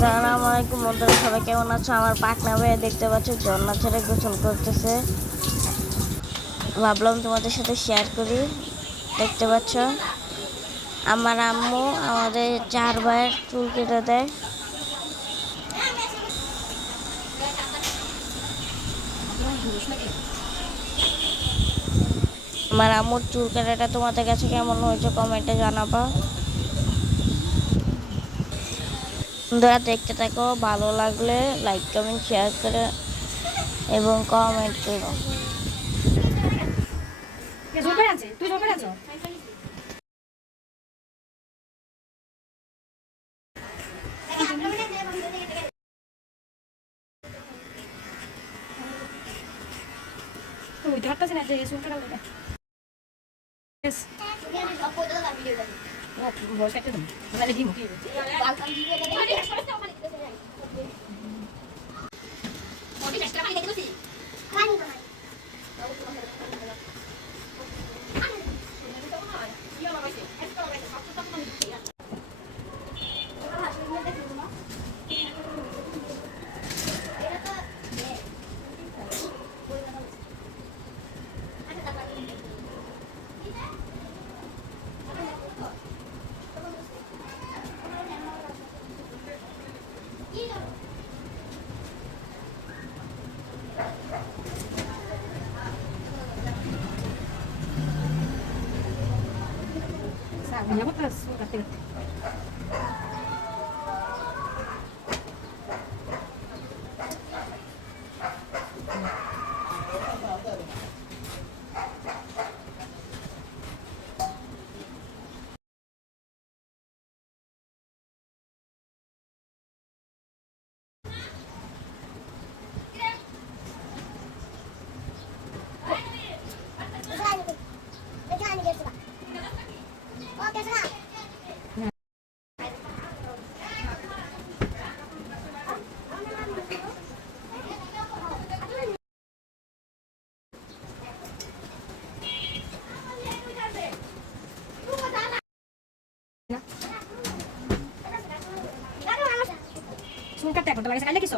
আসসালামু আলাইকুম বন্ধুরা, সবাই কেমন আছো? আমার পাকনা ভাই দেখতে পাচ্ছ ঝর্ণা ছেড়ে গোসল করতেছে। ভাবলাম তোমাদের সাথে শেয়ার করি। দেখতে পাচ্ছ আমার আম্মু আমাদের 4 ভাইয়ের চুল কেটে দেয়। আমার আম্মুর চুল কাটাটা তোমাদের কাছে কেমন হয়েছে কমেন্টে জানাবা। বন্ধুরা দেখতে থাকো, ভালো লাগলে লাইক কমেন্ট শেয়ার করে এবং কমেন্ট করো। Andiamo per su, চুল কাটতে এখন তোমার কাছে কাইলে কিছু